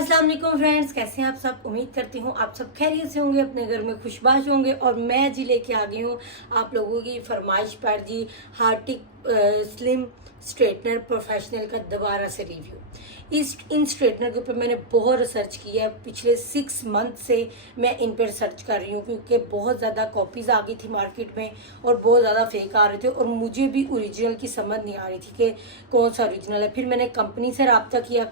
अस्सलाम वालेकुम फ्रेंड्स, कैसे हैं आप सब। उम्मीद करती हूँ आप सब खैरियत से होंगे, अपने घर में खुशबाश होंगे। और मैं जी लेके आ गई हूँ आप लोगों की फरमाइश पर जी हार्टिक स्लिम स्ट्रेटनर प्रोफेशनल का दोबारा से रिव्यू। इन स्ट्रेटनर के ऊपर मैंने बहुत रिसर्च किया है। पिछले 6 मंथ से मैं इन पर रिसर्च कर रही हूँ क्योंकि बहुत ज़्यादा कॉपीज़ आ गई थी मार्केट में और बहुत ज़्यादा फेक आ रहे थे और मुझे भी ओरिजिनल की समझ नहीं आ रही थी कि कौन सा ओरिजिनल है। फिर मैंने कंपनी से रब्ता किया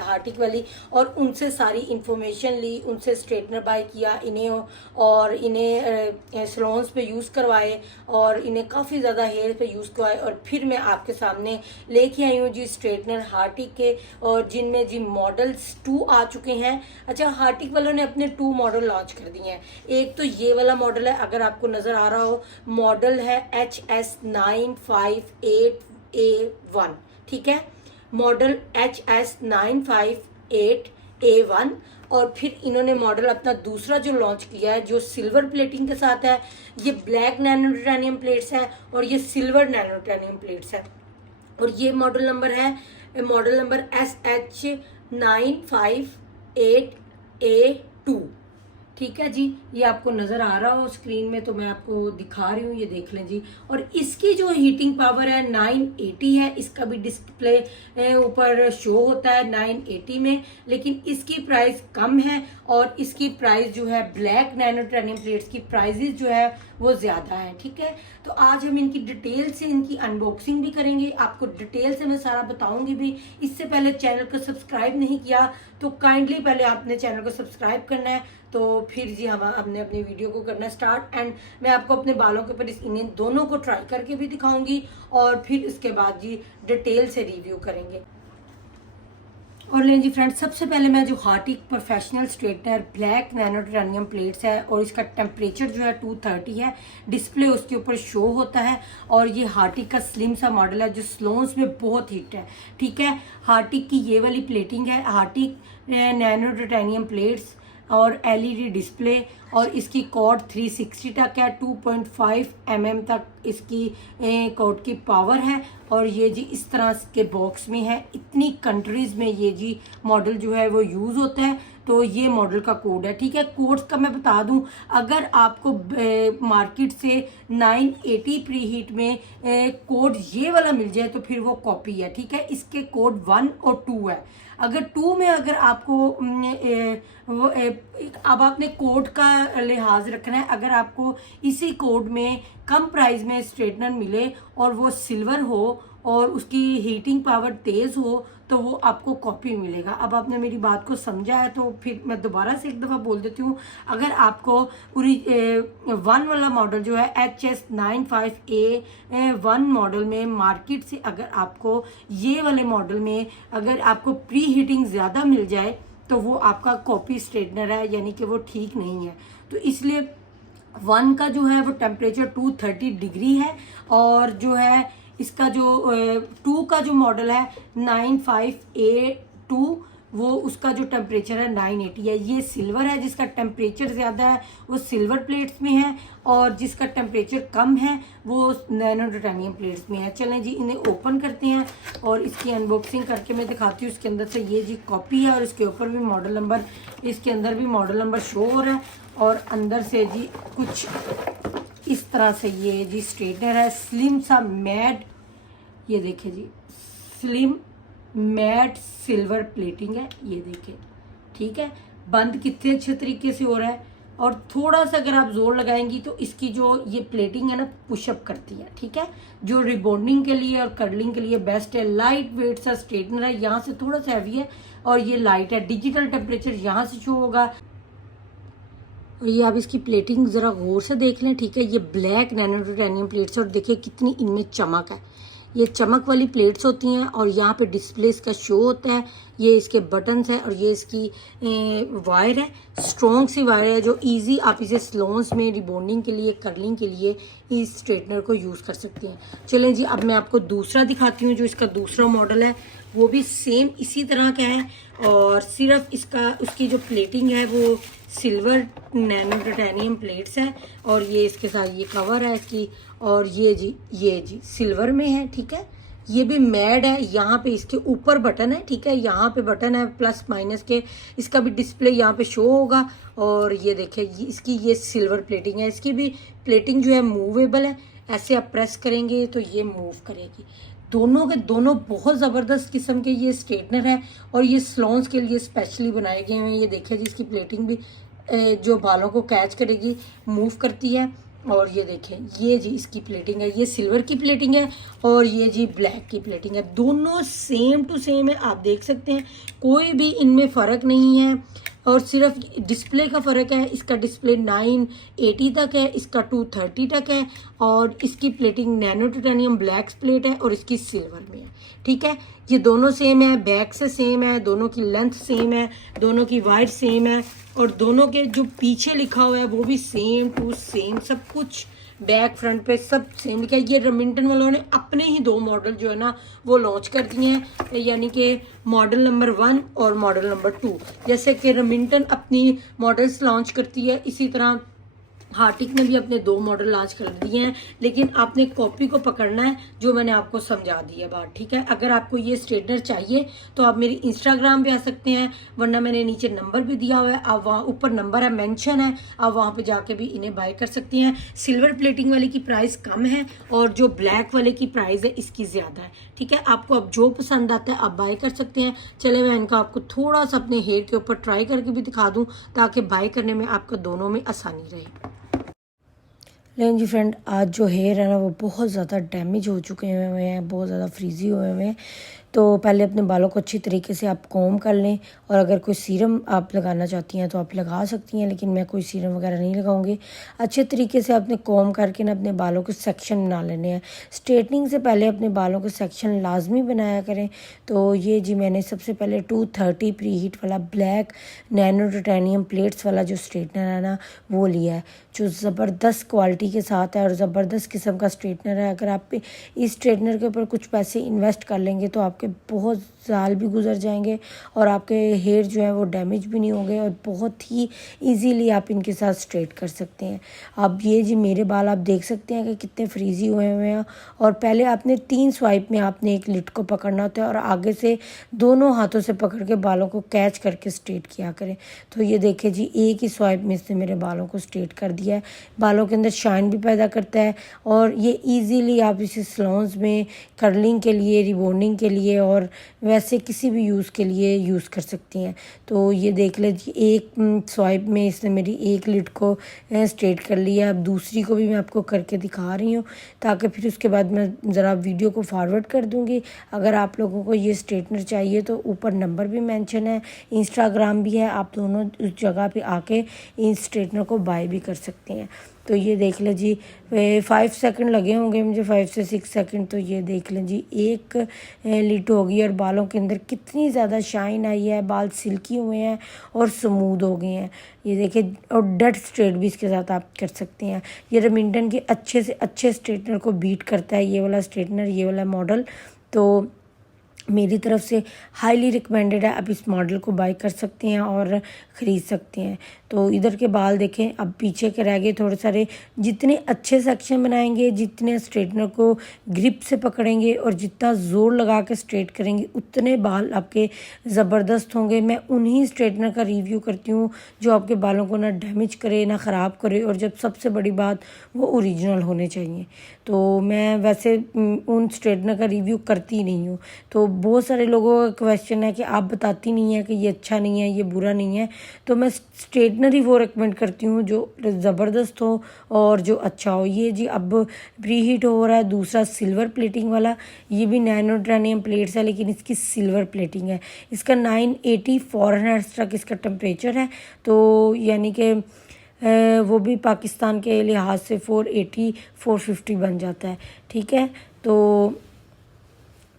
हार्टिक वाली और उनसे सारी इन्फॉर्मेशन ली, उनसे स्ट्रेटनर बाय किया इन्हें सलोन्स पे यूज़ करवाए और इन्हें काफ़ी ज़्यादा हेयर पे यूज़ करवाए और फिर मैं आपके सामने लेके आई हूँ जी स्ट्रेटनर हार्टिक के, और जिनमें जी मॉडल्स 2 आ चुके हैं। अच्छा, हार्टिक वालों ने अपने 2 मॉडल लॉन्च कर दिए हैं। एक तो ये वाला मॉडल है, अगर आपको नज़र आ रहा हो, मॉडल है HS958A1, ठीक है, मॉडल HS958A1। और फिर इन्होंने मॉडल अपना दूसरा जो लॉन्च किया है जो सिल्वर प्लेटिंग के साथ है। ये ब्लैक नैनो टाइटेनियम प्लेट्स है और ये सिल्वर नैनो टाइटेनियम प्लेट्स है। और ये मॉडल नंबर SH958A2, ठीक है जी। ये आपको नज़र आ रहा हो स्क्रीन में तो मैं आपको दिखा रही हूँ, ये देख लें जी। और इसकी जो हीटिंग पावर है 980 है, इसका भी डिस्प्ले ऊपर शो होता है 980 में, लेकिन इसकी प्राइस कम है और इसकी प्राइस जो है ब्लैक नैनो टाइटेनियम प्लेट्स की प्राइजेस जो है वो ज़्यादा है, ठीक है। तो आज हम इनकी डिटेल से इनकी अनबॉक्सिंग भी करेंगे, आपको डिटेल से मैं सारा बताऊंगी भी। इससे पहले चैनल को सब्सक्राइब नहीं किया तो काइंडली पहले आपने चैनल को सब्सक्राइब करना है। तो फिर जी हमने अपनी वीडियो को करना स्टार्ट, एंड मैं आपको अपने बालों के ऊपर इन्हें दोनों को ट्राई करके भी दिखाऊंगी और फिर इसके बाद जी डिटेल से रिव्यू करेंगे। और लें जी फ्रेंड्स, सबसे पहले मैं जो हार्टिक professional straightener black nano titanium plates है और इसका टेम्परेचर जो है 230 है, डिस्प्ले उसके ऊपर शो होता है। और ये हार्टिक का स्लिम सा मॉडल है जो स्लोन्स में बहुत हिट है, ठीक है। हार्टिक की ये वाली प्लेटिंग है, हार्टिक नैनो टाइटेनियम प्लेट्स और LED डिस्प्ले, और इसकी कॉर्ड 360 तक है, 2.5 mm तक इसकी कॉर्ड की पावर है। और ये जी इस तरह के बॉक्स में है। इतनी कंट्रीज़ में ये जी मॉडल जो है वो यूज़ होता है। तो ये मॉडल का कोड है, ठीक है। कोड्स का मैं बता दूं, अगर आपको मार्केट से 980 प्री हीट में कोड ये वाला मिल जाए तो फिर वो कॉपी है, ठीक है। इसके कोड 1 और 2 है। अगर 2 में अगर आपको अब आपने कोड का लिहाज रखना है। अगर आपको इसी कोड में कम प्राइस में स्ट्रेटनर मिले और वो सिल्वर हो और उसकी हीटिंग पावर तेज़ हो तो वो आपको कॉपी मिलेगा। अब आपने मेरी बात को समझा है तो फिर मैं दोबारा से एक दफ़ा बोल देती हूँ। अगर आपको पूरी 1 वाला मॉडल जो है HS95A1 मॉडल में मार्केट से अगर आपको ये वाले मॉडल में अगर आपको प्री हीटिंग ज़्यादा मिल जाए तो वो आपका कॉपी स्ट्रेटनर है, यानी कि वो ठीक नहीं है। तो इसलिए 1 का जो है वो टेम्परेचर 230 डिग्री है और जो है इसका जो 2 का जो मॉडल है 95A2 वो उसका जो टेम्परेचर है 980 है। ये सिल्वर है, जिसका टेम्परेचर ज़्यादा है वो सिल्वर प्लेट्स में है और जिसका टेम्परेचर कम है वो नैनो टाइटेनियम प्लेट्स में है। चलें जी इन्हें ओपन करते हैं और इसकी अनबॉक्सिंग करके मैं दिखाती हूँ। इसके अंदर से ये जी कॉपी है और इसके ऊपर भी मॉडल नंबर, इसके अंदर भी मॉडल नंबर शो हो रहा है। और अंदर से जी कुछ इस तरह से ये जी स्ट्रेटनर है, स्लिम सा मैट, ये देखिए जी स्लिम मैट सिल्वर प्लेटिंग है, ये देखिए, ठीक है। बंद कितने अच्छे तरीके से हो रहा है और थोड़ा सा अगर आप जोर लगाएंगी तो इसकी जो ये प्लेटिंग है ना पुशअप करती है, ठीक है, जो रिबॉन्डिंग के लिए और कर्लिंग के लिए बेस्ट है। लाइट वेट सा स्ट्रेटनर है, यहाँ से थोड़ा सा हैवी है और ये लाइट है। डिजिटल टेम्परेचर यहाँ से शो होगा और ये आप इसकी प्लेटिंग ज़रा गौर से देख लें, ठीक है। ये ब्लैक नैनो टाइटेनियम प्लेट्स और देखिए कितनी इनमें चमक है। ये चमक वाली प्लेट्स होती हैं और यहाँ पे डिस्प्ले इसका शो होता है। ये इसके बटन्स हैं और ये इसकी वायर है, स्ट्रॉन्ग सी वायर है जो इजी आप इसे स्लोन्स में रिबॉन्डिंग के लिए, कर्लिंग के लिए इस स्ट्रेटनर को यूज़ कर सकते हैं। चलें जी अब मैं आपको दूसरा दिखाती हूँ। जो इसका दूसरा मॉडल है वो भी सेम इसी तरह का है और सिर्फ उसकी जो प्लेटिंग है वो सिल्वर नैनो टाइटेनियम प्लेट्स है और ये इसके साथ ये कवर है इसकी, और ये जी सिल्वर में है, ठीक है। ये भी मैड है, यहाँ पे इसके ऊपर बटन है, ठीक है, यहाँ पे बटन है प्लस माइनस के, इसका भी डिस्प्ले यहाँ पे शो होगा। और ये देखिए इसकी ये सिल्वर प्लेटिंग है, इसकी भी प्लेटिंग जो है मूवेबल है, ऐसे आप प्रेस करेंगे तो ये मूव करेगी। दोनों के दोनों बहुत ज़बरदस्त किस्म के ये स्ट्रेटनर है और ये सलोन्स के लिए स्पेशली बनाए गए हैं। ये देखिए जी इसकी प्लेटिंग भी जो बालों को कैच करेगी, मूव करती है। और ये देखें ये जी इसकी प्लेटिंग है, ये सिल्वर की प्लेटिंग है और ये जी ब्लैक की प्लेटिंग है, दोनों सेम टू सेम है, आप देख सकते हैं कोई भी इनमें फ़र्क नहीं है। और सिर्फ डिस्प्ले का फ़र्क है, इसका डिस्प्ले 980 तक है, इसका 230 तक है। और इसकी plating nano titanium black plate है और इसकी सिल्वर में है, ठीक है। ये दोनों सेम है, बैक से सेम है, दोनों की लेंथ सेम है, दोनों की वाइड सेम है और दोनों के जो पीछे लिखा हुआ है वो भी सेम टू सेम, सब कुछ बैक फ्रंट पे सब सेम लिखा है। ये रेमिंटन वालों ने अपने ही 2 मॉडल जो है ना वो लॉन्च कर दिए हैं, यानी कि मॉडल नंबर 1 और मॉडल नंबर 2। जैसे कि रेमिंटन अपनी मॉडल्स लॉन्च करती है, इसी तरह हार्टिक ने भी अपने 2 मॉडल लॉन्च कर दिए हैं, लेकिन आपने कॉपी को पकड़ना है जो मैंने आपको समझा दी है बात, ठीक है। अगर आपको ये स्ट्रेटनर चाहिए तो आप मेरी इंस्टाग्राम पे आ सकते हैं, वरना मैंने नीचे नंबर भी दिया हुआ है, आप वहाँ ऊपर नंबर है मेंशन है, आप वहाँ पे जाके भी इन्हें बाय कर सकती हैं। सिल्वर प्लेटिंग वाले की प्राइस कम है और जो ब्लैक वाले की प्राइस है इसकी ज़्यादा है, ठीक है। आपको अब जो पसंद आता है आप बाय कर सकते हैं। चले मैं इनका आपको थोड़ा सा अपने हेयर के ऊपर ट्राई करके भी दिखा दूँ ताकि बाय करने में आपको दोनों में आसानी रहे। लेकिन जी फ्रेंड, आज जो हेयर है ना वो बहुत ज़्यादा डैमेज हो चुके हुए हैं, बहुत ज़्यादा फ्रीजी हुए हुए हैं। तो पहले अपने बालों को अच्छी तरीके से आप कॉम कर लें और अगर कोई सीरम आप लगाना चाहती हैं तो आप लगा सकती हैं, लेकिन मैं कोई सीरम वगैरह नहीं लगाऊंगी। अच्छे तरीके से आपने कॉम करके ना अपने बालों के सेक्शन बना लेने हैं। स्ट्रेटनिंग से पहले अपने बालों के सेक्शन लाजमी बनाया करें। तो ये जी मैंने सबसे पहले 230 प्री हीट वाला ब्लैक नैनो टाइटेनियम प्लेट्स वाला जो स्ट्रेटनर है ना वो लिया है, जो ज़बरदस्त क्वालिटी के साथ है और ज़बरदस्त किस्म का स्ट्रेटनर है। अगर आप इस स्ट्रेटनर के ऊपर कुछ पैसे इन्वेस्ट कर लेंगे तो आपके बहुत साल भी गुजर जाएंगे और आपके हेयर जो है वो डैमेज भी नहीं होंगे और बहुत ही इजीली आप इनके साथ स्ट्रेट कर सकते हैं। अब ये जी मेरे बाल आप देख सकते हैं कि कितने फ्रीजी हुए हुए हैं। और पहले आपने 3 स्वाइप में आपने एक लिट को पकड़ना होता है और आगे से दोनों हाथों से पकड़ के बालों को कैच करके स्ट्रेट किया करें। तो ये देखिए जी एक ही स्वाइप में इसने मेरे बालों को स्ट्रेट कर दिया है। बालों के अंदर शाइन भी पैदा करता है और ये ईजीली आप इसे सलोन्स में कर्लिंग के लिए, रिबॉन्डिंग के लिए और वैसे किसी भी यूज़ के लिए यूज़ कर सकती हैं। तो ये देख लीजिए एक स्वाइप में इसने मेरी एक लिड को स्ट्रेट कर लिया। अब दूसरी को भी मैं आपको करके दिखा रही हूँ ताकि फिर उसके बाद मैं ज़रा वीडियो को फॉरवर्ड कर दूँगी। अगर आप लोगों को ये स्ट्रेटनर चाहिए तो ऊपर नंबर भी मेंशन है, इंस्टाग्राम भी है, आप दोनों उस जगह पे आके इन स्ट्रेटनर को बाय भी कर सकते हैं। तो ये देख लें जी 5 सेकंड लगे होंगे मुझे, 5 से 6 सेकंड। तो ये देख लें जी एक लिट हो गई और बालों के अंदर कितनी ज़्यादा शाइन आई है, बाल सिल्की हुए हैं और स्मूथ हो गए हैं। ये देखिए और डेड स्ट्रेट भी इसके साथ आप कर सकते हैं। ये रेमिंटन के अच्छे से अच्छे स्ट्रेटनर को बीट करता है ये वाला स्ट्रेटनर, ये वाला मॉडल। तो मेरी तरफ से हाईली रिकमेंडेड है, आप इस मॉडल को बाय कर सकते हैं और ख़रीद सकते हैं। तो इधर के बाल देखें अब पीछे के रह गए थोड़े सारे। जितने अच्छे सेक्शन बनाएंगे, जितने स्ट्रेटनर को ग्रिप से पकड़ेंगे और जितना ज़ोर लगा के स्ट्रेट करेंगे उतने बाल आपके ज़बरदस्त होंगे। मैं उन्हीं स्ट्रेटनर का रिव्यू करती हूँ जो आपके बालों को ना डैमेज करे ना ख़राब करे और जब सबसे बड़ी बात वो ओरिजिनल होने चाहिए। तो मैं वैसे उन स्ट्रेटनर का रिव्यू करती नहीं हूँ। तो बहुत सारे लोगों का क्वेश्चन है कि आप बताती नहीं है कि ये अच्छा नहीं है, ये बुरा नहीं है। तो मैं स्ट्रेटनर ही वो रिकमेंड करती हूँ जो ज़बरदस्त हो और जो अच्छा हो। ये जी अब प्री हीट हो रहा है दूसरा सिल्वर प्लेटिंग वाला, ये भी नैनो टाइटेनियम प्लेट्स है लेकिन इसकी सिल्वर प्लेटिंग है। इसका 980 फ़ॉरेनहाइट तक इसका टेम्परेचर है। तो यानी कि वो भी पाकिस्तान के लिहाज से 480 450 बन जाता है, ठीक है। तो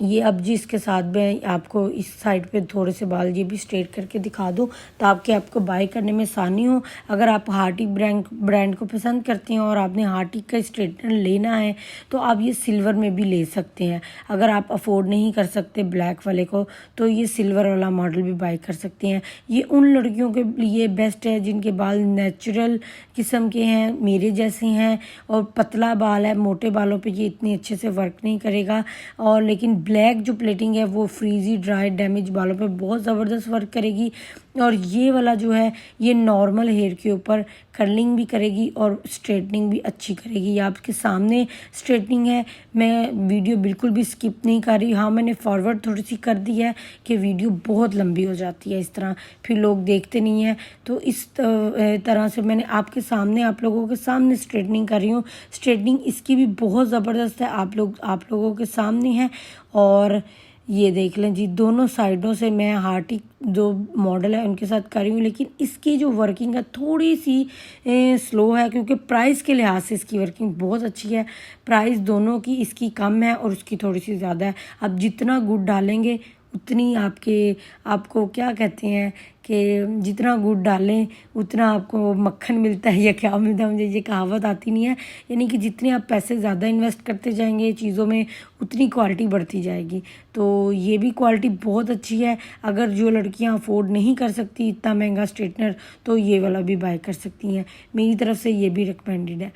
ये अब जी इसके साथ मैं आपको इस साइड पे थोड़े से बाल ये भी स्ट्रेट करके दिखा दूँ ताकि आपको बाय करने में आसानी हो। अगर आप हार्टी ब्रांड को पसंद करती हैं और आपने हार्टी का स्ट्रेटनर लेना है तो आप ये सिल्वर में भी ले सकते हैं। अगर आप अफोर्ड नहीं कर सकते ब्लैक वाले को तो ये सिल्वर वाला मॉडल भी बाय कर सकते हैं। ये उन लड़कियों के लिए बेस्ट है जिनके बाल नेचुरल किस्म के हैं, मेरे जैसे हैं, और पतला बाल है। मोटे बालों पे ये इतनी अच्छे से वर्क नहीं करेगा, और लेकिन ब्लैक जो प्लेटिंग है वो फ्रीजी ड्राई डैमेज बालों पे बहुत ज़बरदस्त वर्क करेगी। और ये वाला जो है ये नॉर्मल हेयर के ऊपर कर्लिंग भी करेगी और स्ट्रेटनिंग भी अच्छी करेगी। ये आपके सामने स्ट्रेटनिंग है, मैं वीडियो बिल्कुल भी स्किप नहीं कर रही। हाँ, मैंने फॉरवर्ड थोड़ी सी कर दी है कि वीडियो बहुत लंबी हो जाती है इस तरह, फिर लोग देखते नहीं हैं। तो इस तरह से मैंने आपके सामने, आप लोगों के सामने स्ट्रेटनिंग कर रही हूँ। स्ट्रेटनिंग इसकी भी बहुत ज़बरदस्त है, आप लोगों के सामने है। और ये देख लें जी, दोनों साइडों से मैं हार्टी जो मॉडल है उनके साथ कर रही हूँ, लेकिन इसकी जो वर्किंग है थोड़ी सी स्लो है क्योंकि प्राइस के लिहाज से इसकी वर्किंग बहुत अच्छी है। प्राइस दोनों की, इसकी कम है और उसकी थोड़ी सी ज़्यादा है। आप जितना गुड़ डालेंगे उतनी आपको क्या कहते हैं कि जितना गुड़ डालें उतना आपको मक्खन मिलता है या क्या मिलता है, मुझे ये कहावत आती नहीं है। यानी कि जितने आप पैसे ज़्यादा इन्वेस्ट करते जाएंगे चीज़ों में उतनी क्वालिटी बढ़ती जाएगी। तो ये भी क्वालिटी बहुत अच्छी है। अगर जो लड़कियां अफोर्ड नहीं कर सकती इतना महंगा स्ट्रेटनर तो ये वाला भी बाय कर सकती हैं, मेरी तरफ से ये भी रिकमेंडेड है।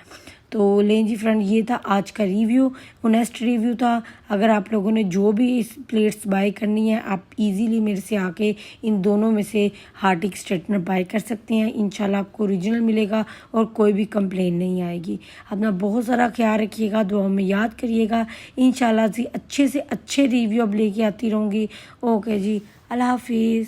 तो लें जी फ्रेंड, ये था आज का रिव्यू, ऑनेस्ट रिव्यू था। अगर आप लोगों ने जो भी इस प्लेट्स बाय करनी है आप इजीली मेरे से आके इन दोनों में से हार्टी स्ट्रेटनर बाय कर सकते हैं। इंशाल्लाह आपको ओरिजिनल मिलेगा और कोई भी कंप्लेन नहीं आएगी। अपना बहुत सारा ख्याल रखिएगा, दुआ में याद करिएगा। इंशाल्लाह जी अच्छे से अच्छे रिव्यू अब लेके आती रहूँगी। ओके जी, अल्लाह हाफिज़।